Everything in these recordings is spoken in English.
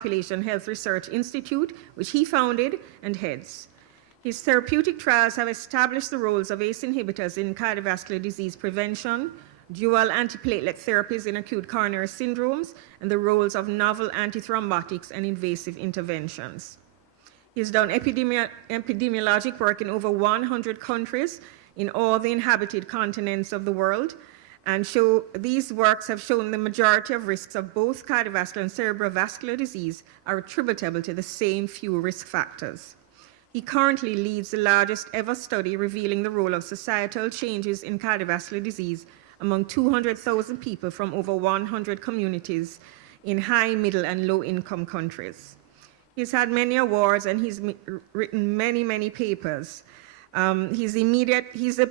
Population Health Research Institute, which he founded and heads. His therapeutic trials have established the roles of ACE inhibitors in cardiovascular disease prevention, dual antiplatelet therapies in acute coronary syndromes, and the roles of novel antithrombotics and invasive interventions. He's done epidemiologic work in over 100 countries in all the inhabited continents of the world, and these works have shown the majority of risks of both cardiovascular and cerebrovascular disease are attributable to the same few risk factors. He currently leads the largest ever study revealing the role of societal changes in cardiovascular disease among 200,000 people from over 100 communities in high, middle, and low-income countries. He's had many awards and he's written many papers. He is a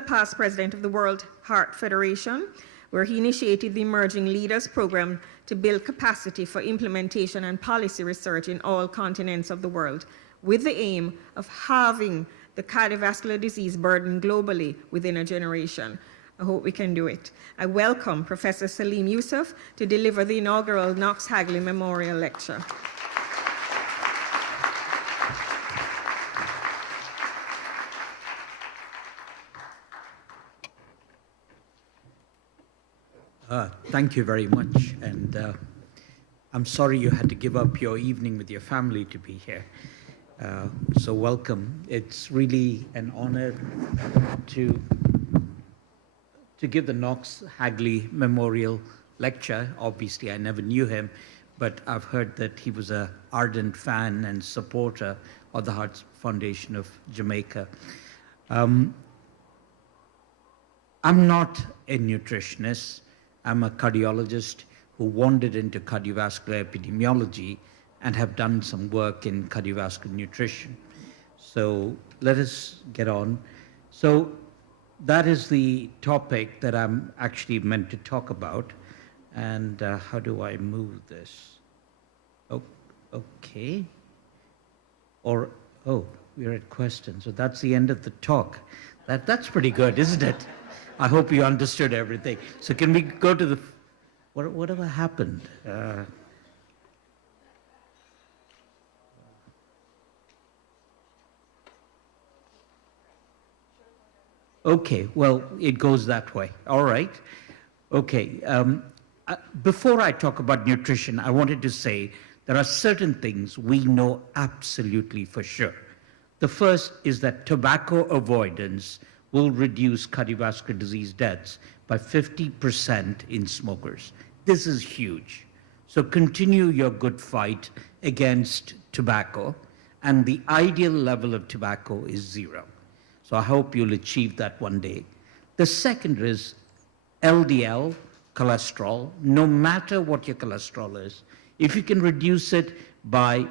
past president of the World Heart Federation, where he initiated the Emerging Leaders Program to build capacity for implementation and policy research in all continents of the world, with the aim of halving the cardiovascular disease burden globally within a generation. I hope we can do it. I welcome Professor Salim Yusuf to deliver the inaugural Knox Hagley Memorial Lecture. Thank you very much, and I'm sorry you had to give up your evening with your family to be here. So welcome. It's really an honor to give the Knox Hagley Memorial Lecture. Obviously, I never knew him, but I've heard that he was an ardent fan and supporter of the Heart Foundation of Jamaica. I'm not a nutritionist. I'm a cardiologist who wandered into cardiovascular epidemiology and have done some work in cardiovascular nutrition. So let us get on. So that is the topic that I'm actually meant to talk about. And how do I move this? Oh, okay. Or, oh, we're at questions. So that's the end of the talk. That's pretty good, isn't it? I hope you understood everything. So can we go to the, whatever happened? Okay, well, it goes that way. All right. Okay. Before I talk about nutrition, I wanted to say there are certain things we know absolutely for sure. The first is that tobacco avoidance will reduce cardiovascular disease deaths by 50% in smokers. This is huge. So continue your good fight against tobacco, and the ideal level of tobacco is 0. So I hope you'll achieve that one day. The second is LDL, cholesterol. No matter what your cholesterol is, if you can reduce it by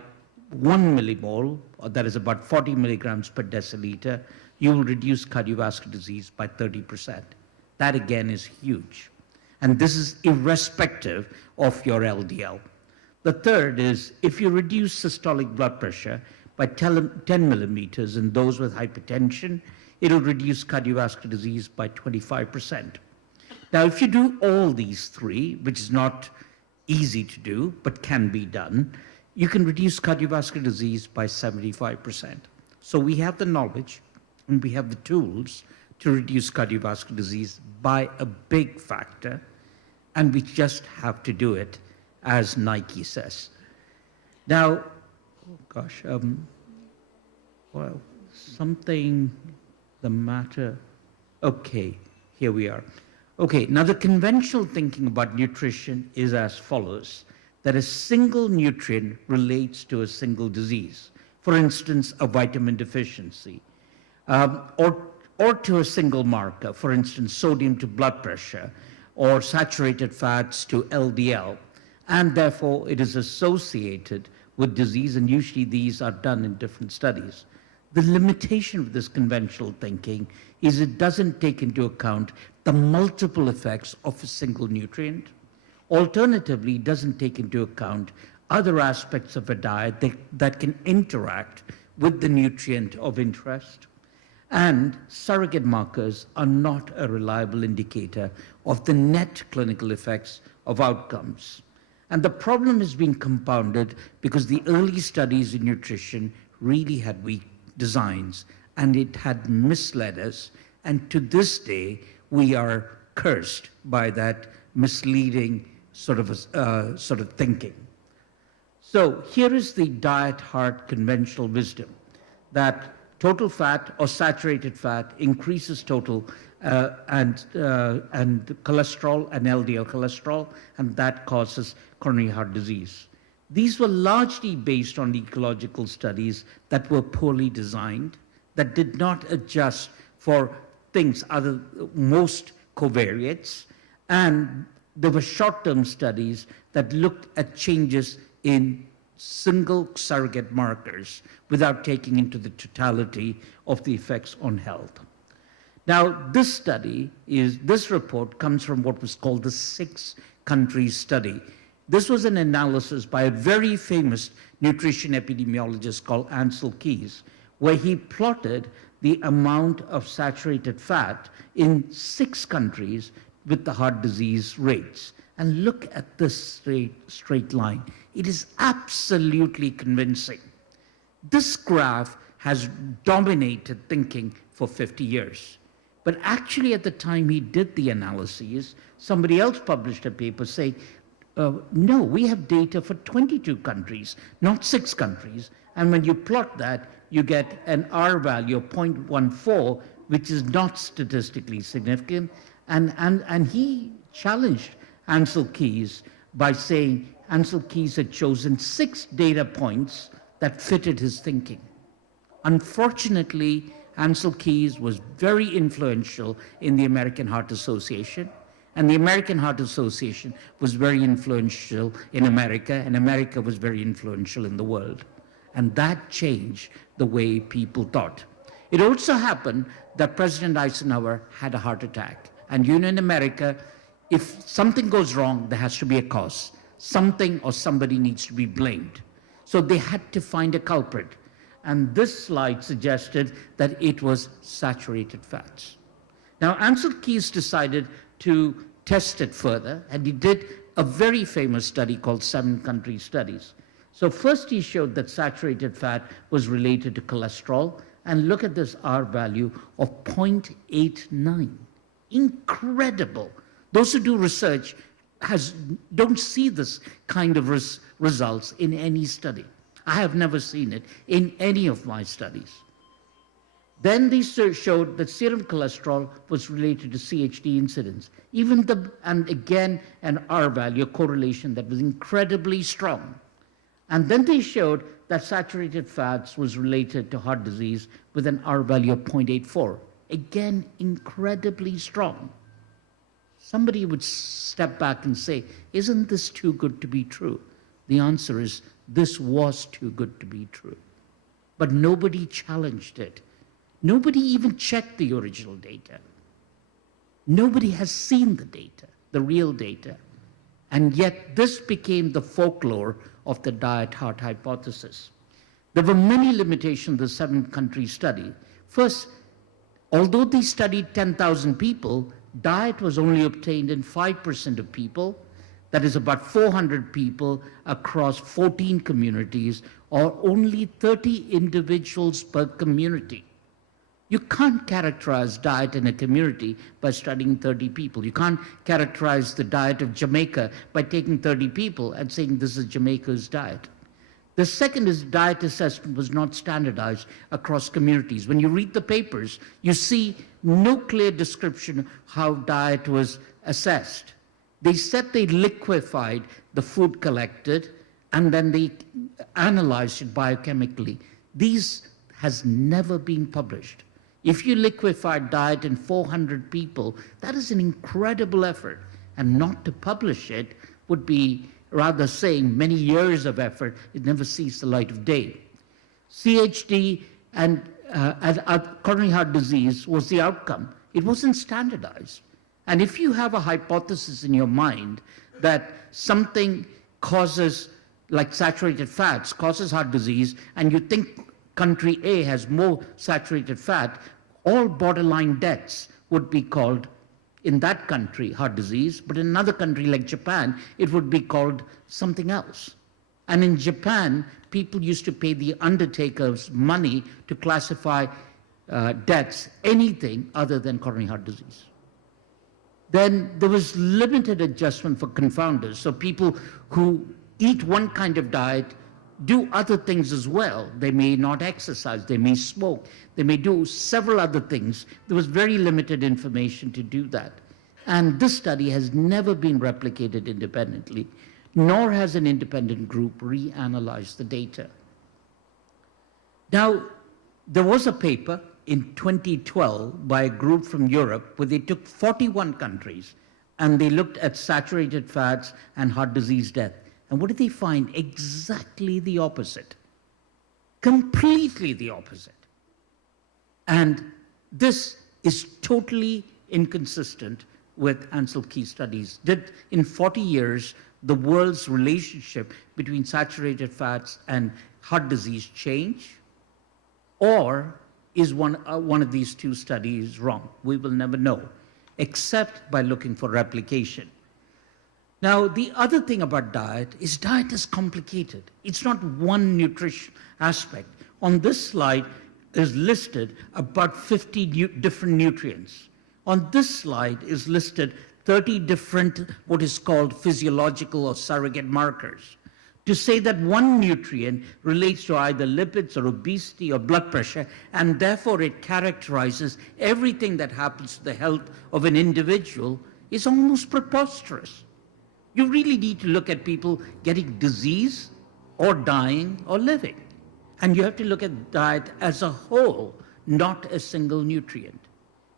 1 millimole, or that is about 40 milligrams per deciliter, you will reduce cardiovascular disease by 30%. That again is huge. And this is irrespective of your LDL. The third is if you reduce systolic blood pressure by 10 millimeters in those with hypertension, it'll reduce cardiovascular disease by 25%. Now, if you do all these three, which is not easy to do, but can be done, you can reduce cardiovascular disease by 75%. So we have the knowledge and we have the tools to reduce cardiovascular disease by a big factor, and we just have to do it, as Nike says. Now, oh gosh, well, something the matter. Okay, here we are. Okay, now the conventional thinking about nutrition is as follows, that a single nutrient relates to a single disease. For instance, a vitamin deficiency, or to a single marker, for instance, sodium to blood pressure, or saturated fats to LDL, and therefore it is associated with disease, and usually these are done in different studies. The limitation of this conventional thinking is it doesn't take into account the multiple effects of a single nutrient. Alternatively, it doesn't take into account other aspects of a diet that can interact with the nutrient of interest. And surrogate markers are not a reliable indicator of the net clinical effects of outcomes. And the problem has been compounded because the early studies in nutrition really had weak designs, and it had misled us. And to this day, we are cursed by that misleading sort of thinking. So here is the diet heart conventional wisdom, that total fat or saturated fat increases total and cholesterol and LDL cholesterol, and that causes coronary heart disease. These were largely based on ecological studies that were poorly designed, that did not adjust for things most covariates, and there were short-term studies that looked at changes in single surrogate markers without taking into the totality of the effects on health. Now, this report comes from what was called the 6-country study. This was an analysis by a very famous nutrition epidemiologist called Ansel Keys, where he plotted the amount of saturated fat in 6 countries with the heart disease rates. And look at this straight line. It is absolutely convincing. This graph has dominated thinking for 50 years. But actually, at the time he did the analyses, somebody else published a paper saying, no, we have data for 22 countries, not 6 countries. And when you plot that, you get an R value of 0.14, which is not statistically significant. And he challenged Ansel Keys by saying Ansel Keys had chosen 6 data points that fitted his thinking. Unfortunately, Ansel Keys was very influential in the American Heart Association, and the American Heart Association was very influential in America, and America was very influential in the world. And that changed the way people thought. It also happened that President Eisenhower had a heart attack. And you know, in America, if something goes wrong, there has to be a cause. Something or somebody needs to be blamed. So they had to find a culprit. And this slide suggested that it was saturated fats. Now, Ansel Keys decided to test it further, and he did a very famous study called 7-country studies. So first he showed that saturated fat was related to cholesterol, and look at this R value of 0.89. Incredible. Those who do research don't see this kind of results in any study. I have never seen it in any of my studies. Then they showed that serum cholesterol was related to CHD incidence. And again, an R value, a correlation that was incredibly strong. And then they showed that saturated fats was related to heart disease with an R value of 0.84. Again, incredibly strong. Somebody would step back and say, isn't this too good to be true? The answer is, this was too good to be true. But nobody challenged it. Nobody even checked the original data. Nobody has seen the data, the real data. And yet this became the folklore of the diet heart hypothesis. There were many limitations in the 7-country study. First, although they studied 10,000 people, diet was only obtained in 5% of people. That is about 400 people across 14 communities, or only 30 individuals per community. You can't characterize diet in a community by studying 30 people. You can't characterize the diet of Jamaica by taking 30 people and saying this is Jamaica's diet. The second is diet assessment was not standardized across communities. When you read the papers, you see no clear description how diet was assessed. They said they liquefied the food collected and then they analyzed it biochemically. These has never been published. If you liquefied diet in 400 people, that is an incredible effort. And not to publish it would be rather saying many years of effort, it never sees the light of day. CHD and coronary heart disease was the outcome. It wasn't standardized. And if you have a hypothesis in your mind that something causes, like saturated fats, causes heart disease, and you think country A has more saturated fat, all borderline deaths would be called in that country, heart disease, but in another country like Japan, it would be called something else. And in Japan, people used to pay the undertakers money to classify deaths, anything other than coronary heart disease. Then there was limited adjustment for confounders. So people who eat one kind of diet do other things as well. They may not exercise, they may smoke, they may do several other things. There was very limited information to do that. And this study has never been replicated independently, nor has an independent group reanalyzed the data. Now, there was a paper in 2012 by a group from Europe where they took 41 countries and they looked at saturated fats and heart disease death. And what did they find? Exactly the opposite. Completely the opposite. And this is totally inconsistent with Ansel Keys studies. Did in 40 years the world's relationship between saturated fats and heart disease change? Or is one of these two studies wrong? We will never know, except by looking for replication. Now, the other thing about diet is complicated. It's not one nutrition aspect. On this slide is listed about 50 different nutrients. On this slide is listed 30 different what is called physiological or surrogate markers. To say that one nutrient relates to either lipids or obesity or blood pressure, and therefore it characterizes everything that happens to the health of an individual is almost preposterous. You really need to look at people getting disease or dying or living. And you have to look at diet as a whole, not a single nutrient.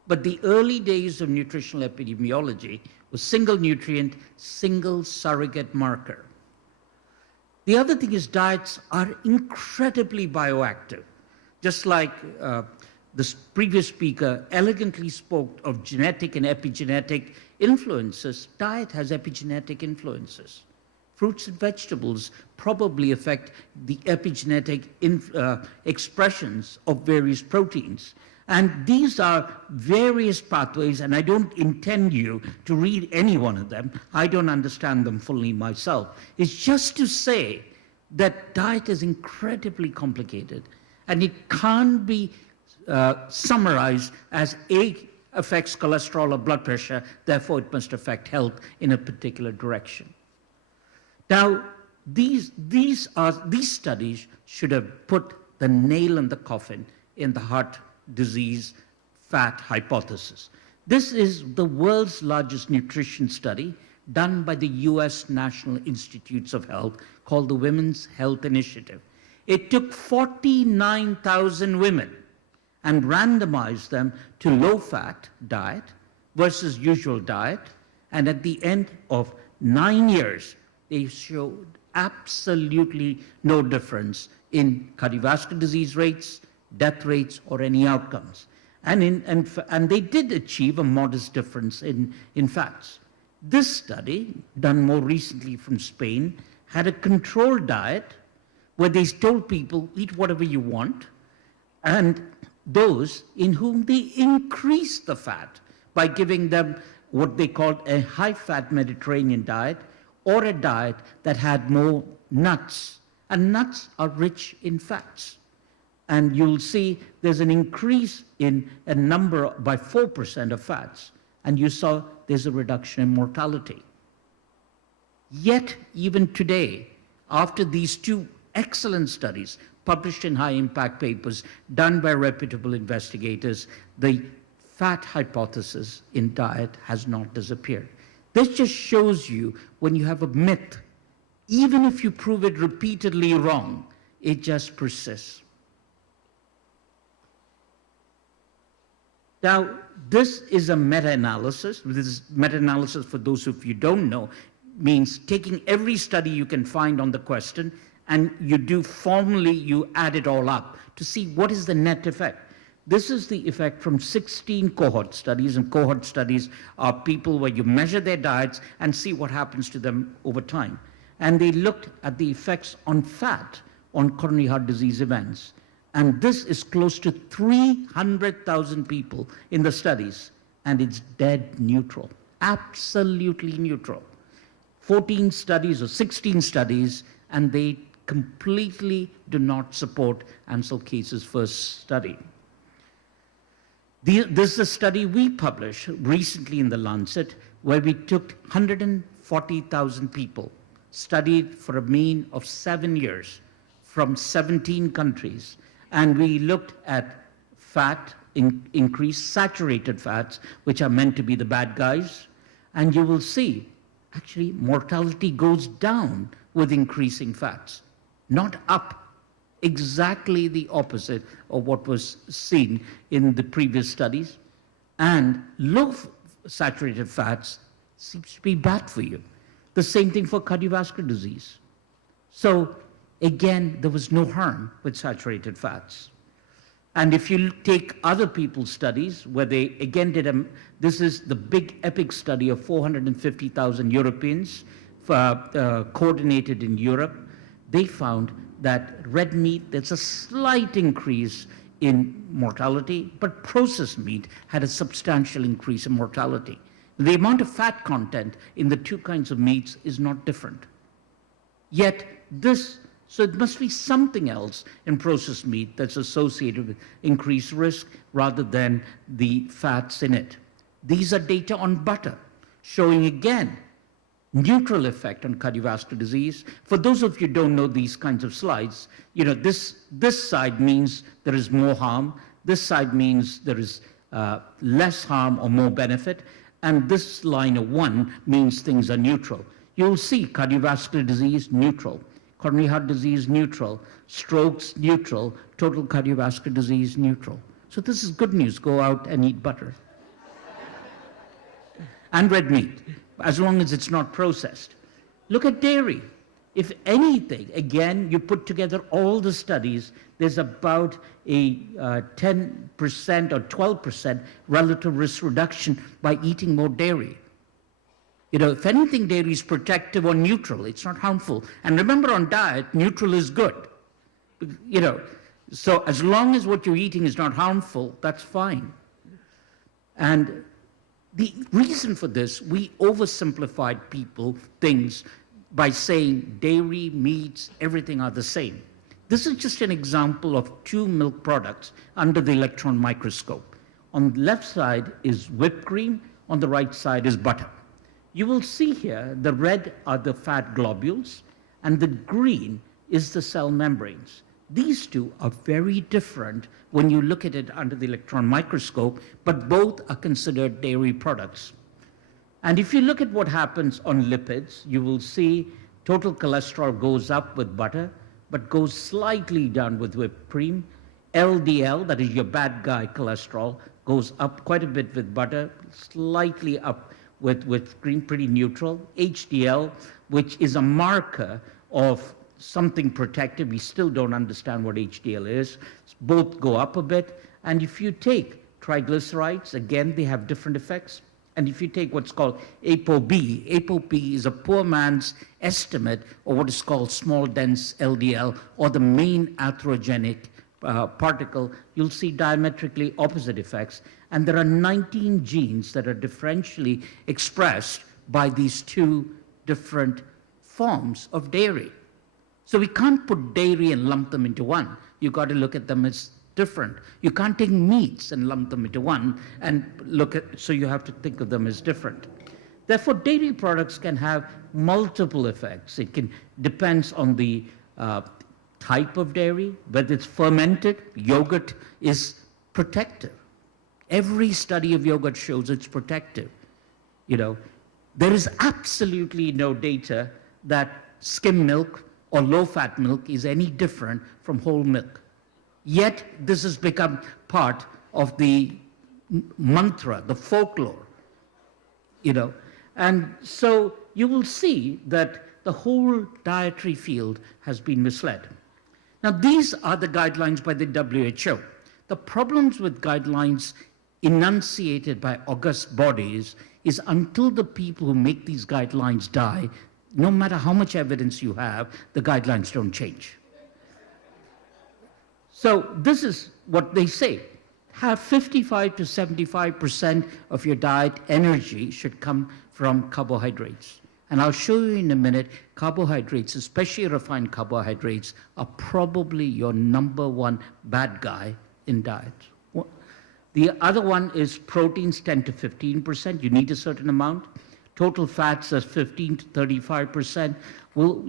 But the early days of nutritional epidemiology was single nutrient, single surrogate marker. The other thing is diets are incredibly bioactive. Just like this previous speaker elegantly spoke of genetic and epigenetic influences, diet has epigenetic influences. Fruits and vegetables probably affect the epigenetic expressions of various proteins. And these are various pathways, and I don't intend you to read any one of them. I don't understand them fully myself. It's just to say that diet is incredibly complicated, and it can't be summarized as A affects cholesterol or blood pressure, therefore it must affect health in a particular direction. Now, these studies should have put the nail in the coffin in the heart disease fat hypothesis. This is the world's largest nutrition study done by the US National Institutes of Health called the Women's Health Initiative. It took 49,000 women and randomized them to low-fat diet versus usual diet, and at the end of 9 years, they showed absolutely no difference in cardiovascular disease rates, death rates, or any outcomes. And they did achieve a modest difference in fats. This study, done more recently from Spain, had a controlled diet where they told people, eat whatever you want, and those in whom they increased the fat by giving them what they called a high-fat Mediterranean diet or a diet that had more nuts. And nuts are rich in fats. And you'll see there's an increase in a number by 4% of fats. And you saw there's a reduction in mortality. Yet, even today, after these two excellent studies published in high-impact papers done by reputable investigators, the fat hypothesis in diet has not disappeared. This just shows you when you have a myth, even if you prove it repeatedly wrong, it just persists. Now, this is a meta-analysis. This is meta-analysis, for those of you who don't know, means taking every study you can find on the question, and you add it all up to see what is the net effect. This is the effect from 16 cohort studies, and cohort studies are people where you measure their diets and see what happens to them over time. And they looked at the effects on fat on coronary heart disease events. And this is close to 300,000 people in the studies. and it's dead neutral, absolutely neutral. 14 studies or 16 studies, and they completely do not support Ansel Keys's first study. This is a study we published recently in The Lancet, where we took 140,000 people, studied for a mean of 7 years from 17 countries, and we looked at fat, increased saturated fats, which are meant to be the bad guys, and you will see, actually, mortality goes down with increasing fats, not up. Exactly the opposite of what was seen in the previous studies. And low saturated fats seems to be bad for you. The same thing for cardiovascular disease. So again, there was no harm with saturated fats. And if you take other people's studies, where they again did this is the big EPIC study of 450,000 Europeans coordinated in Europe, they found that red meat, there's a slight increase in mortality, but processed meat had a substantial increase in mortality. The amount of fat content in the two kinds of meats is not different. Yet so it must be something else in processed meat that's associated with increased risk rather than the fats in it. These are data on butter, showing again neutral effect on cardiovascular disease. For those of you who don't know these kinds of slides, this side means there is more harm, this side means there is less harm or more benefit, and this line of 1 means things are neutral. You'll see cardiovascular disease neutral, coronary heart disease neutral, strokes neutral, total cardiovascular disease neutral. So this is good news. Go out and eat butter. And red meat, as long as it's not processed. Look at dairy. If anything, again, you put together all the studies, there's about a 10% or 12% relative risk reduction by eating more dairy. If anything, dairy is protective or neutral. It's not harmful. And remember, on diet, neutral is good. So as long as what you're eating is not harmful, that's fine. And the reason for this, we oversimplified things by saying dairy, meats, everything are the same. This is just an example of 2 milk products under the electron microscope. On the left side is whipped cream, on the right side is butter. You will see here the red are the fat globules, and the green is the cell membranes. These two are very different when you look at it under the electron microscope, but both are considered dairy products. And if you look at what happens on lipids, you will see total cholesterol goes up with butter, but goes slightly down with whipped cream. LDL, that is your bad guy cholesterol, goes up quite a bit with butter, slightly up with cream, pretty neutral. HDL, which is a marker of something protective. We still don't understand what HDL is. Both go up a bit. And if you take triglycerides, again, they have different effects. And if you take what's called ApoB, ApoB is a poor man's estimate of what is called small dense LDL, or the main atherogenic particle, you'll see diametrically opposite effects. And there are 19 genes that are differentially expressed by these 2 different forms of dairy. So we can't put dairy and lump them into one. You've got to look at them as different. You can't take meats and lump them into one and so you have to think of them as different. Therefore, dairy products can have multiple effects. It depends on the type of dairy, whether it's fermented. Yogurt is protective. Every study of yogurt shows it's protective. There is absolutely no data that skim milk or low-fat milk is any different from whole milk. Yet, this has become part of the mantra, the folklore, And so you will see that the whole dietary field has been misled. Now, these are the guidelines by the WHO. The problems with guidelines enunciated by august bodies is until the people who make these guidelines die, no matter how much evidence you have, the guidelines don't change. So this is what they say. have 55 to 75% of your diet energy should come from carbohydrates. And I'll show you in a minute, carbohydrates, especially refined carbohydrates, are probably your number one bad guy in diet. The other one is proteins, 10 to 15%. You need a certain amount. Total fats is 15 to 35%. Well,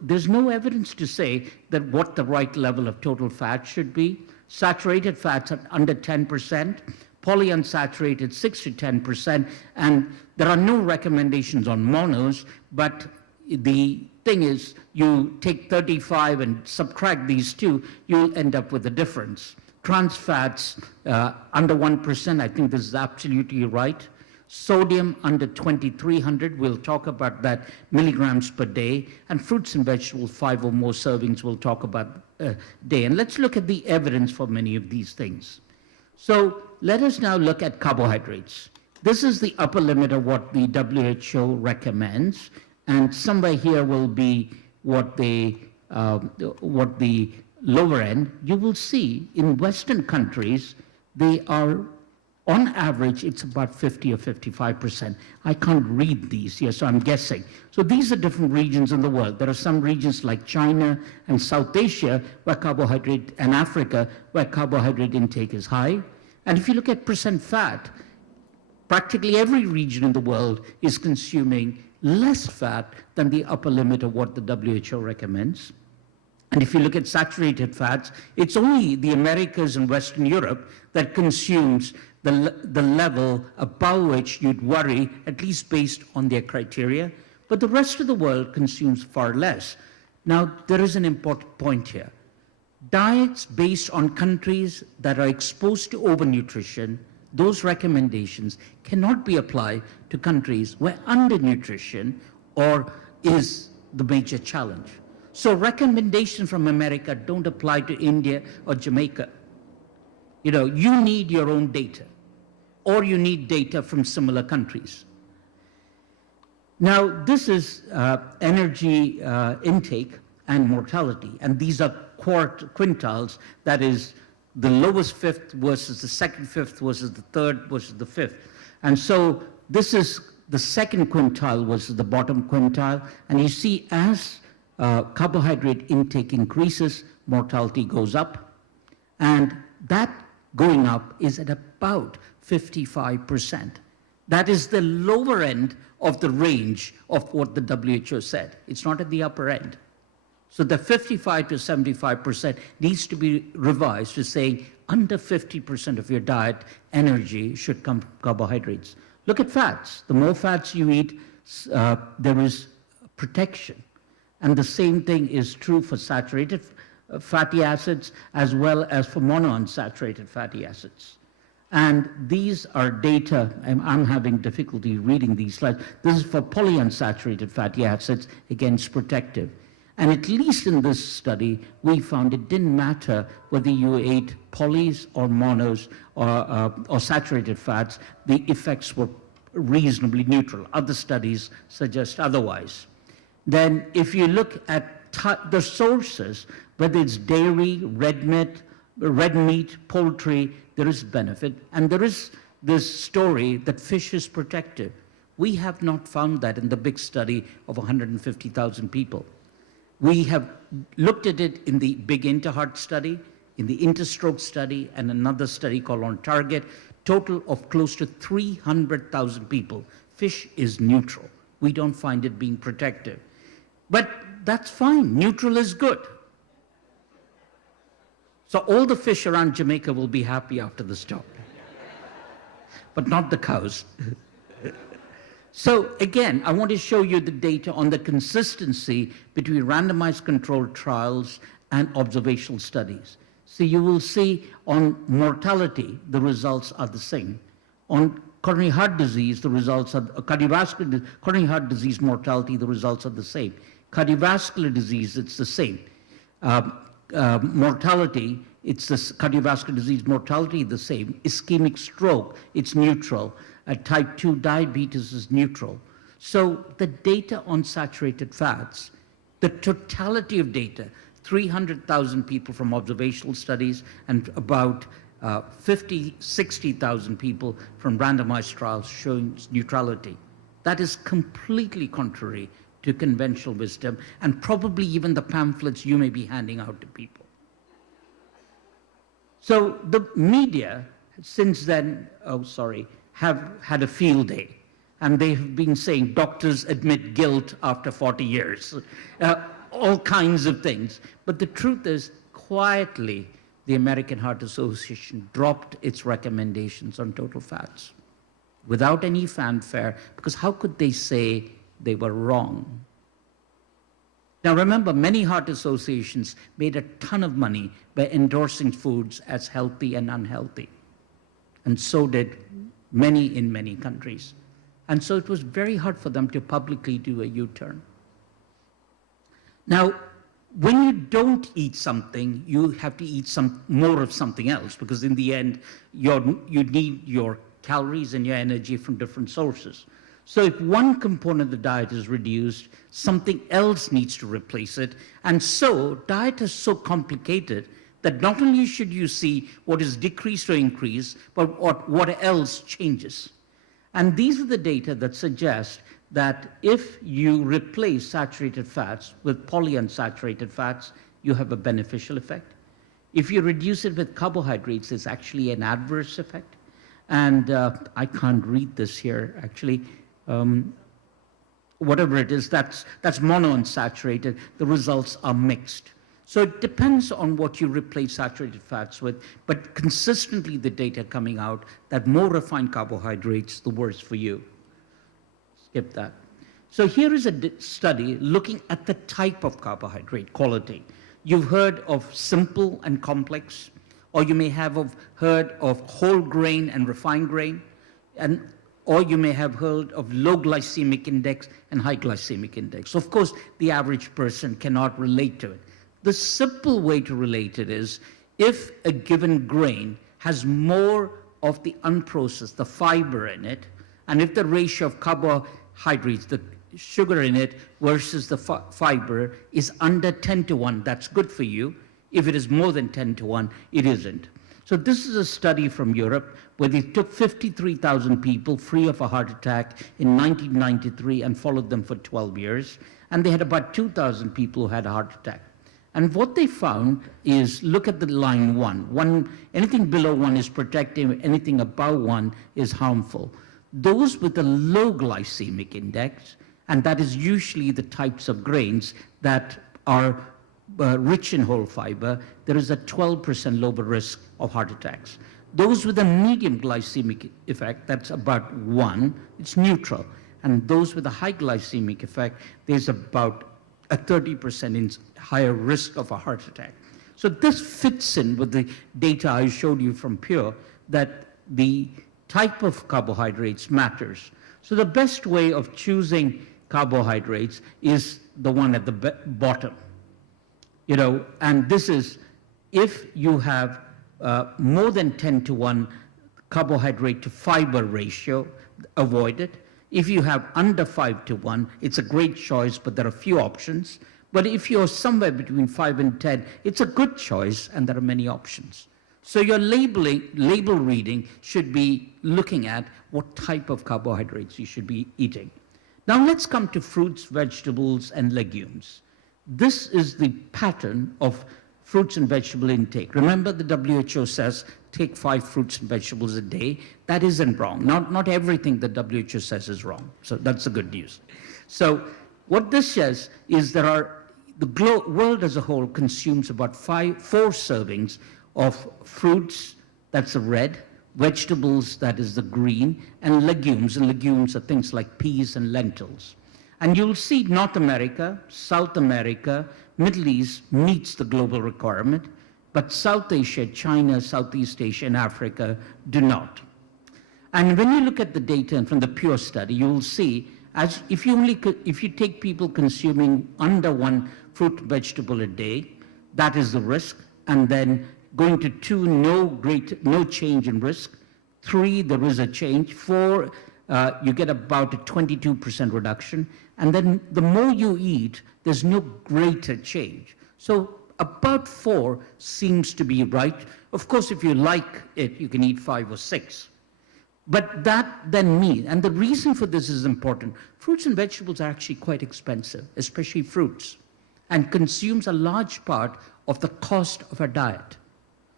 there's no evidence to say that what the right level of total fat should be. Saturated fats are under 10%, polyunsaturated 6 to 10%, and there are no recommendations on monos, but the thing is, you take 35 and subtract these two, you'll end up with a difference. Trans fats under 1%, I think this is absolutely right. Sodium under 2,300, we'll talk about that, milligrams per day. And fruits and vegetables, 5 or more servings, we'll talk about a day. And let's look at the evidence for many of these things. So let us now look at carbohydrates. This is the upper limit of what the WHO recommends. And somewhere here will be what the lower end. You will see in Western countries, they are, on average, it's about 50 or 55%. I can't read these here, so I'm guessing. So these are different regions in the world. There are some regions like China and South Asia where carbohydrate, and Africa, where carbohydrate intake is high. And if you look at percent fat, practically every region in the world is consuming less fat than the upper limit of what the WHO recommends. And if you look at saturated fats, it's only the Americas and Western Europe that consumes the level above which you'd worry, at least based on their criteria. But the rest of the world consumes far less. Now, there is an important point here. Diets based on countries that are exposed to overnutrition, those recommendations cannot be applied to countries where undernutrition is the major challenge. So recommendations from America don't apply to India or Jamaica. You need your own data, or you need data from similar countries. Now, this is energy intake and mortality, and these are quintiles, that is the lowest fifth versus the second fifth versus the third versus the fifth. And so this is the second quintile versus the bottom quintile, and you see as carbohydrate intake increases, mortality goes up, and that going up is at about 55%. That is the lower end of the range of what the WHO said. It's not at the upper end. So the 55 to 75% needs to be revised to say under 50% of your diet energy should come from carbohydrates. Look at fats. The more fats you eat, there is protection. And the same thing is true for saturated fatty acids as well as for monounsaturated fatty acids. And these are data, and I'm having difficulty reading these slides. This is for polyunsaturated fatty acids, against protective. And at least in this study, we found it didn't matter whether you ate polys or monos or saturated fats, the effects were reasonably neutral. Other studies suggest otherwise. Then if you look at the sources, whether it's dairy, red meat, poultry, there is benefit. And there is this story that fish is protective. We have not found that in the big study of 150,000 people. We have looked at it in the big InterHeart study, in the InterStroke study, and another study called On Target, total of close to 300,000 people. Fish is neutral. We don't find it being protective. But that's fine. Neutral is good. So all the fish around Jamaica will be happy after this talk. But not the cows. So again, I want to show you the data on the consistency between randomized controlled trials and observational studies. So you will see on mortality, the results are the same. On coronary heart disease, the results are, coronary heart disease mortality, the results are the same. Cardiovascular disease, it's the same. Mortality, it's the cardiovascular disease mortality, the same. Ischemic stroke, it's neutral. Type 2 diabetes is neutral. So the data on saturated fats, the totality of data, 300,000 people from observational studies and about 60,000 people from randomized trials showing neutrality. That is completely contrary to conventional wisdom and probably even the pamphlets you may be handing out to people. So the media since then, have had a field day. And they've been saying doctors admit guilt after 40 years, all kinds of things. But the truth is, quietly, the American Heart Association dropped its recommendations on total fats without any fanfare, because how could they say they were wrong? Now remember, many heart associations made a ton of money by endorsing foods as healthy and unhealthy. And so did many in many countries. And so it was very hard for them to publicly do a U-turn. Now, when you don't eat something, you have to eat some more of something else, because in the end, you need your calories and your energy from different sources. So if one component of the diet is reduced, something else needs to replace it. And so diet is so complicated that not only should you see what is decreased or increased, but what else changes. And these are the data that suggest that if you replace saturated fats with polyunsaturated fats, you have a beneficial effect. If you reduce it with carbohydrates, it's actually an adverse effect. And I can't read this here, actually. Whatever it is, that's monounsaturated. The results are mixed. So it depends on what you replace saturated fats with, but consistently the data coming out that more refined carbohydrates, the worse for you. Skip that. So here is a study looking at the type of carbohydrate, quality. You've heard of simple and complex, or you may have heard of whole grain and refined grain, or you may have heard of low glycemic index and high glycemic index. Of course, the average person cannot relate to it. The simple way to relate it is, if a given grain has more of the unprocessed, the fiber in it, and if the ratio of carbohydrates, the sugar in it versus the fiber is under 10:1, that's good for you. If it is more than 10:1, it isn't. So this is a study from Europe where they took 53,000 people free of a heart attack in 1993 and followed them for 12 years. And they had about 2,000 people who had a heart attack. And what they found is, look at the line 1. Anything below 1 is protective, anything above 1 is harmful. Those with a low glycemic index, and that is usually the types of grains that are rich in whole fiber, there is a 12% lower risk of heart attacks. Those with a medium glycemic effect, that's about 1, it's neutral. And those with a high glycemic effect, there's about a 30% higher risk of a heart attack. So this fits in with the data I showed you from Pure, that the type of carbohydrates matters. So the best way of choosing carbohydrates is the one at the bottom. And this is, if you have more than 10:1 carbohydrate to fiber ratio, avoid it. If you have under 5:1, it's a great choice, but there are few options. But if you're somewhere between 5 and 10, it's a good choice, and there are many options. So your label reading should be looking at what type of carbohydrates you should be eating. Now let's come to fruits, vegetables, and legumes. This is the pattern of fruits and vegetable intake. Remember, the WHO says take 5 fruits and vegetables a day. That isn't wrong. Not everything the WHO says is wrong. So that's the good news. So what this says is the world as a whole consumes about 4 servings of fruits, that's the red, vegetables, that is the green, and legumes. And legumes are things like peas and lentils. And you'll see North America, South America, Middle East meets the global requirement, but South Asia, China, Southeast Asia, and Africa do not. And when you look at the data from the Pure study, you will see, if you take people consuming under 1 fruit, vegetable a day, that is the risk, and then going to 2, no change in risk. 3, there is a change. 4, you get about a 22% reduction. And then the more you eat, there's no greater change. So about 4 seems to be right. Of course, if you like it, you can eat 5 or 6. But that then means, and the reason for this is important, fruits and vegetables are actually quite expensive, especially fruits, and consumes a large part of the cost of our diet.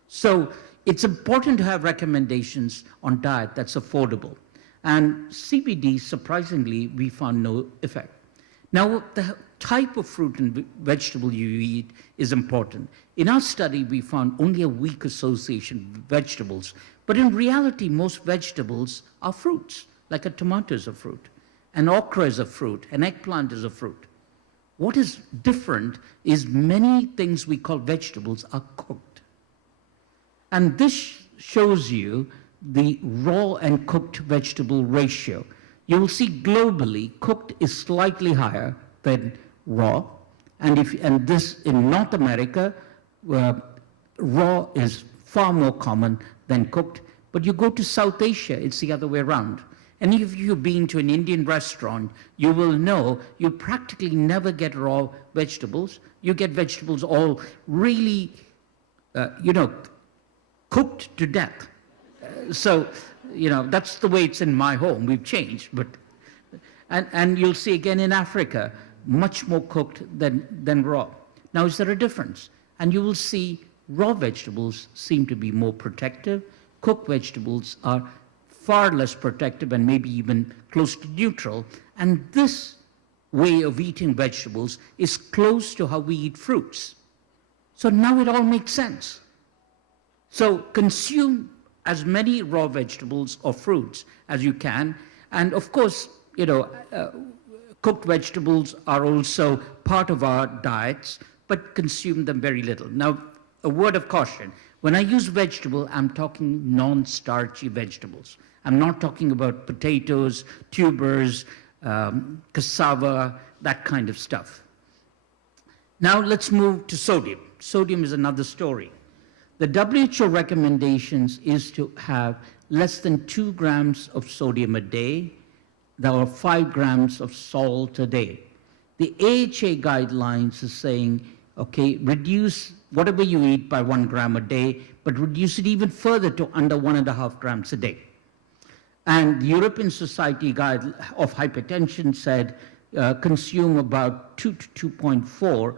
So it's important to have recommendations on diet that's affordable. And CBD, surprisingly, we found no effect. Now, the type of fruit and vegetable you eat is important. In our study, we found only a weak association with vegetables. But in reality, most vegetables are fruits, like a tomato is a fruit, an okra is a fruit, an eggplant is a fruit. What is different is many things we call vegetables are cooked. And this shows you the raw and cooked vegetable ratio. You will see globally, cooked is slightly higher than raw. And this in North America, raw is far more common than cooked. But you go to South Asia, it's the other way around. And if you've been to an Indian restaurant, you will know you practically never get raw vegetables. You get vegetables all really, cooked to death. So, that's the way it's in my home. We've changed, but and you'll see again in Africa, much more cooked than raw. Now, is there a difference? And you will see raw vegetables seem to be more protective. Cooked vegetables are far less protective and maybe even close to neutral. And this way of eating vegetables is close to how we eat fruits. So now it all makes sense. So consume as many raw vegetables or fruits as you can. And of course, cooked vegetables are also part of our diets, but consume them very little. Now, a word of caution. When I use vegetable, I'm talking non-starchy vegetables. I'm not talking about potatoes, tubers, cassava, that kind of stuff. Now let's move to sodium. Sodium is another story. The WHO recommendations is to have less than 2 grams of sodium a day. There are 5 grams of salt a day. The AHA guidelines is saying, okay, reduce whatever you eat by 1 gram a day, but reduce it even further to under 1.5 grams a day. And the European Society Guide of Hypertension said consume about 2 to 2.4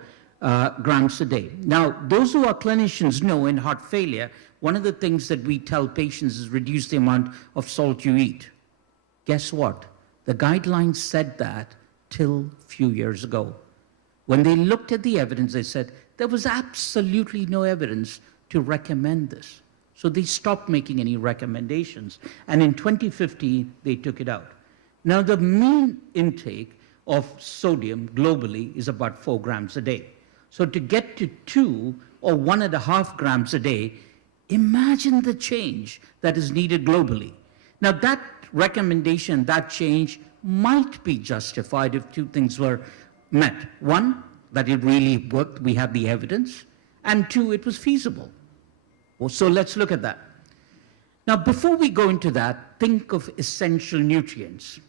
grams a day. Now, those who are clinicians know in heart failure, one of the things that we tell patients is reduce the amount of salt you eat. Guess what? The guidelines said that till a few years ago. When they looked at the evidence, they said there was absolutely no evidence to recommend this. So they stopped making any recommendations. And in 2015, they took it out. Now, the mean intake of sodium globally is about 4 grams a day. So to get to 2 or 1.5 grams a day, imagine the change that is needed globally. Now, that recommendation, that change might be justified if 2 things were met. 1, that it really worked, we have the evidence, and 2, it was feasible. So let's look at that. Now, before we go into that, think of essential nutrients.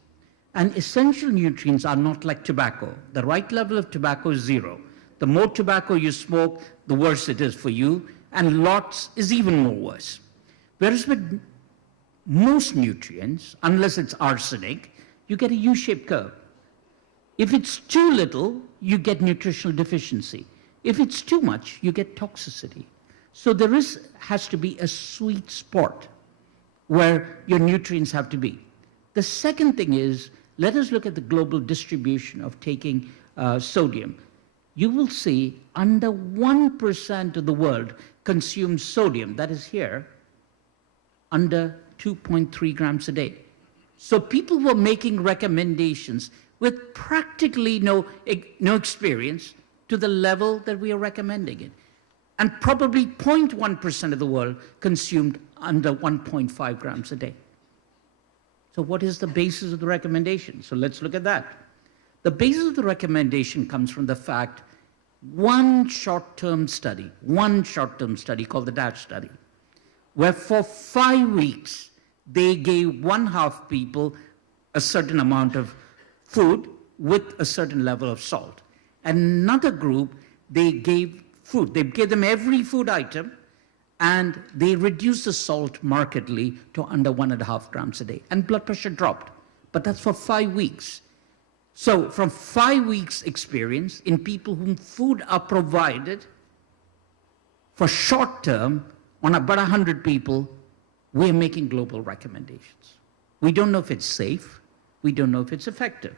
And essential nutrients are not like tobacco. The right level of tobacco is 0. The more tobacco you smoke, the worse it is for you, and lots is even more worse. Whereas with most nutrients, unless it's arsenic, you get a U-shaped curve. If it's too little, you get nutritional deficiency. If it's too much, you get toxicity. So there has to be a sweet spot where your nutrients have to be. The second thing is, let us look at the global distribution of taking sodium. You will see under 1% of the world consumes sodium, that is here, under 2.3 grams a day. So people were making recommendations with practically no experience to the level that we are recommending it. And probably 0.1% of the world consumed under 1.5 grams a day. So what is the basis of the recommendation? So let's look at that. The basis of the recommendation comes from the fact one short-term study called the DASH study, where for 5 weeks, they gave 1/2 people a certain amount of food with a certain level of salt. Another group, they gave food. They gave them every food item, and they reduced the salt markedly to under 1.5 grams a day. And blood pressure dropped. But that's for 5 weeks. So from 5 weeks experience in people whom food are provided for short term, on about 100 people, we're making global recommendations. We don't know if it's safe. We don't know if it's effective.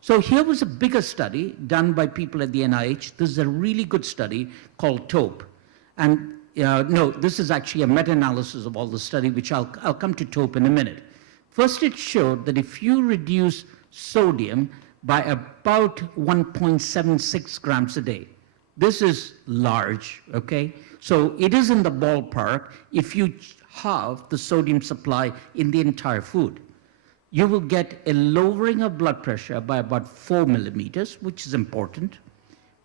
So here was a bigger study done by people at the NIH. This is a really good study called TOPE. And no, this is actually a meta-analysis of all the study, which I'll come to TOPE in a minute. First, it showed that if you reduce sodium by about 1.76 grams a day, this is large, okay? So it is in the ballpark if you halve the sodium supply in the entire food. You will get a lowering of blood pressure by about 4 millimeters, which is important.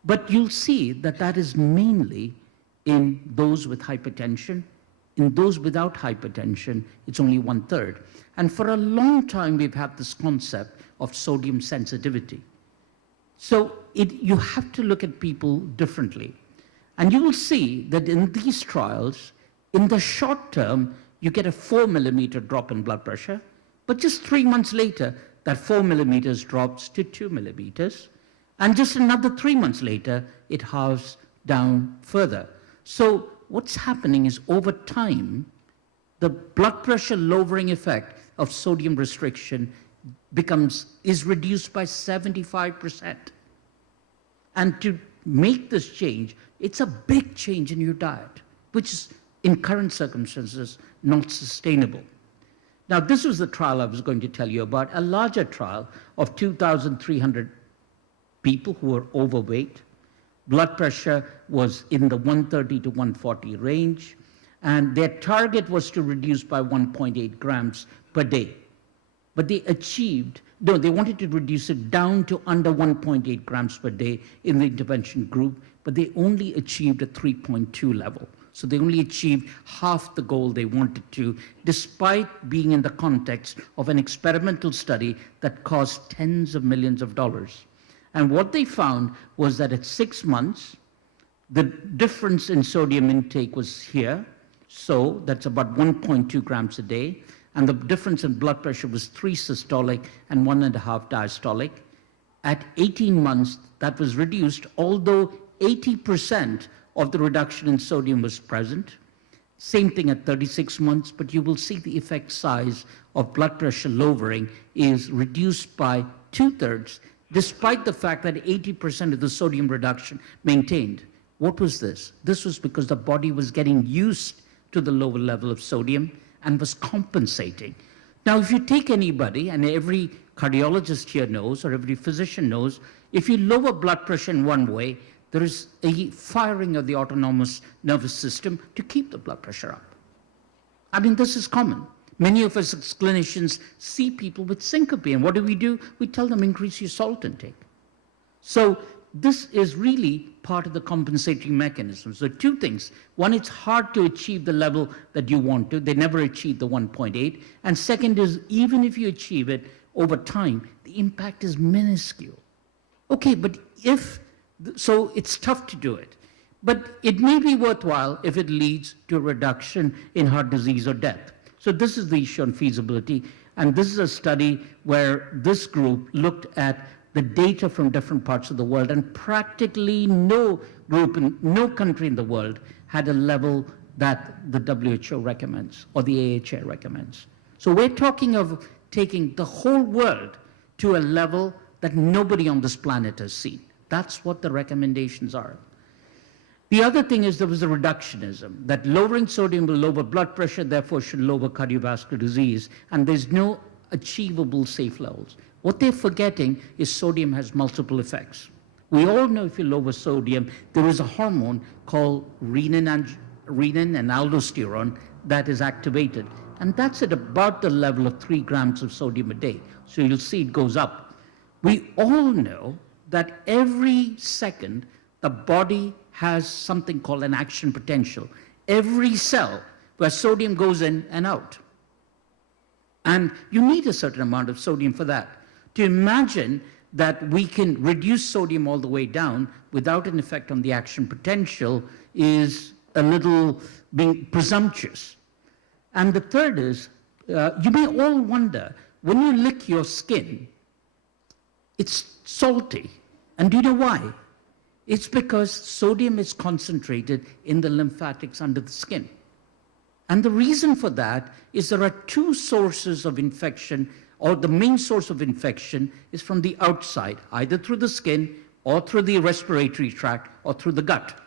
But you'll see that that is mainly in those with hypertension. In those without hypertension, it's only 1/3. And for a long time, we've had this concept of sodium sensitivity. So you have to look at people differently. And you will see that in these trials, in the short term, you get a 4 millimeter drop in blood pressure. But just 3 months later, that 4 millimeters drops to 2 millimeters. And just another 3 months later, it halves down further. So what's happening is over time, the blood pressure lowering effect of sodium restriction is reduced by 75%. And to make this change, it's a big change in your diet, which is in current circumstances not sustainable. Now, this was the trial I was going to tell you about, a larger trial of 2,300 people who were overweight. Blood pressure was in the 130 to 140 range, and their target was to reduce by 1.8 grams per day. But they wanted to reduce it down to under 1.8 grams per day in the intervention group, but they only achieved a 3.2 level. So they only achieved half the goal they wanted to, despite being in the context of an experimental study that cost tens of millions of dollars. And what they found was that at 6 months, the difference in sodium intake was here. So that's about 1.2 grams a day. And the difference in blood pressure was 3 systolic and 1.5 diastolic. At 18 months, that was reduced, although 80% of the reduction in sodium was present. Same thing at 36 months, but you will see the effect size of blood pressure lowering is reduced by 2/3, despite the fact that 80% of the sodium reduction maintained. What was this? This was because the body was getting used to the lower level of sodium and was compensating. Now, if you take anybody, and every cardiologist here knows, or every physician knows, if you lower blood pressure in one way, there is a firing of the autonomous nervous system to keep the blood pressure up. I mean, this is common. Many of us as clinicians see people with syncope, and what do? We tell them increase your salt intake. So this is really part of the compensatory mechanism. So 2 things. One, it's hard to achieve the level that you want to. They never achieve the 1.8. And second is, even if you achieve it over time, the impact is minuscule. Okay, but so it's tough to do it. But it may be worthwhile if it leads to a reduction in heart disease or death. So this is the issue on feasibility. And this is a study where this group looked at the data from different parts of the world, and practically no group in no country in the world had a level that the WHO recommends or the AHA recommends. So we're talking of taking the whole world to a level that nobody on this planet has seen. That's what the recommendations are. The other thing is there was a reductionism, that lowering sodium will lower blood pressure, therefore should lower cardiovascular disease, and there's no achievable safe levels. What they're forgetting is sodium has multiple effects. We all know if you lower sodium, there is a hormone called renin and aldosterone that is activated, and that's at about the level of 3 grams of sodium a day. So you'll see it goes up. We all know that every second, the body has something called an action potential. Every cell where sodium goes in and out. And you need a certain amount of sodium for that. To imagine that we can reduce sodium all the way down without an effect on the action potential is a little being presumptuous. And the third is, you may all wonder, when you lick your skin, it's salty. And do you know why? It's because sodium is concentrated in the lymphatics under the skin. And the reason for that is there are two sources of infection, or the main source of infection is from the outside, either through the skin or through the respiratory tract or through the gut.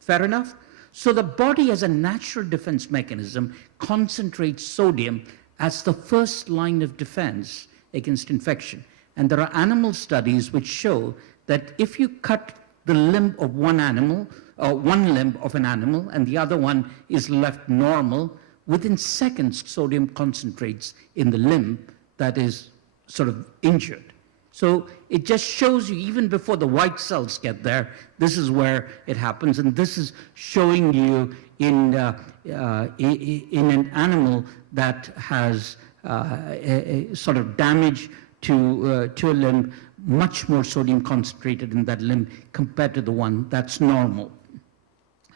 Fair enough? So the body, as a natural defense mechanism, concentrates sodium as the first line of defense against infection. And there are animal studies which show that if you cut the limb of one animal, or one limb of an animal, and the other one is left normal, within seconds sodium concentrates in the limb that is sort of injured. So it just shows you, even before the white cells get there, this is where it happens. And this is showing you in an animal that has a sort of damage to a limb, much more sodium concentrated in that limb compared to the one that's normal.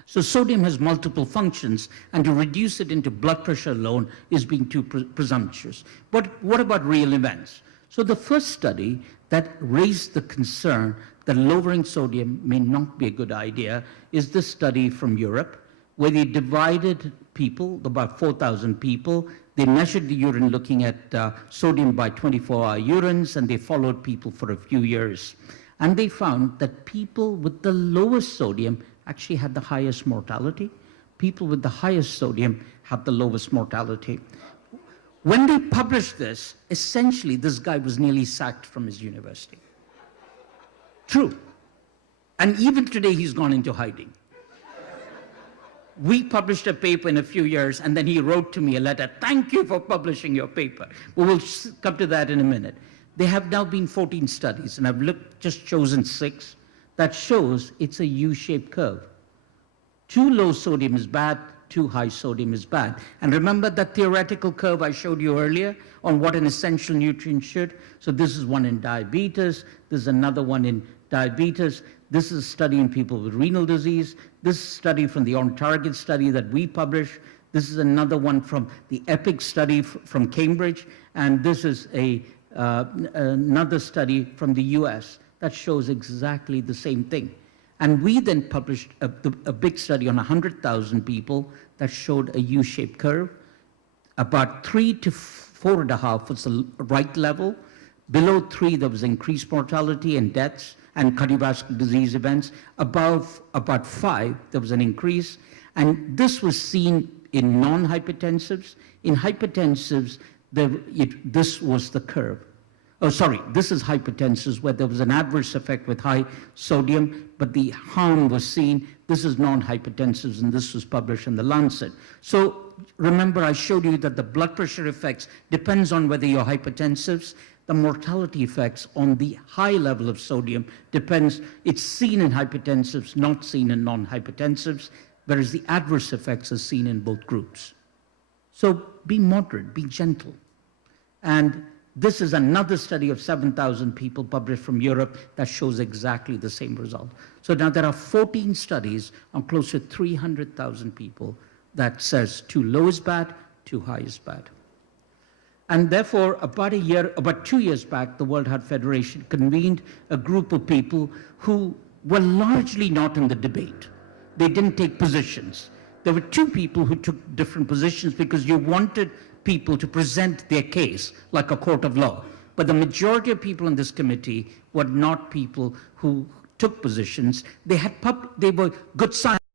So sodium has multiple functions, and to reduce it into blood pressure alone is being too presumptuous. But what about real events? So the first study that raised the concern that lowering sodium may not be a good idea is this study from Europe, where they divided people, about 4,000 people. They measured the urine looking at sodium by 24-hour urines, and they followed people for a few years. And they found that people with the lowest sodium actually had the highest mortality. People with the highest sodium had the lowest mortality. When they published this, essentially this guy was nearly sacked from his university. True. And even today he's gone into hiding. We published a paper in a few years, and then he wrote to me a letter, "Thank you for publishing your paper." But we'll come to that in a minute. There have now been 14 studies, and I've just chosen 6, that shows it's a U-shaped curve. Too low sodium is bad, too high sodium is bad. And remember that theoretical curve I showed you earlier on what an essential nutrient should? So this is one in diabetes, this is another one in diabetes, this is a study in people with renal disease, this study from the on-target study that we published, this is another one from the EPIC study from Cambridge, and this is another study from the US that shows exactly the same thing. And we then published a big study on 100,000 people that showed a U-shaped curve. About 3 to 4.5 was the right level. Below 3, there was increased mortality and deaths and cardiovascular disease events. Above about 5, there was an increase. And this was seen in non-hypertensives. In hypertensives, this was the curve. Oh, sorry, this is hypertensives where there was an adverse effect with high sodium, but the harm was seen. This is non-hypertensives, and this was published in The Lancet. So remember, I showed you that the blood pressure effects depends on whether you're hypertensives. The mortality effects on the high level of sodium depends. It's seen in hypertensives, not seen in non-hypertensives, whereas the adverse effects are seen in both groups. So be moderate, be gentle. And this is another study of 7,000 people published from Europe that shows exactly the same result. So now there are 14 studies on close to 300,000 people that says too low is bad, too high is bad. And therefore, about 2 years back, the World Heart Federation convened a group of people who were largely not in the debate. They didn't take positions. There were 2 people who took different positions because you wanted people to present their case like a court of law. But the majority of people in this committee were not people who took positions. They were good scientists.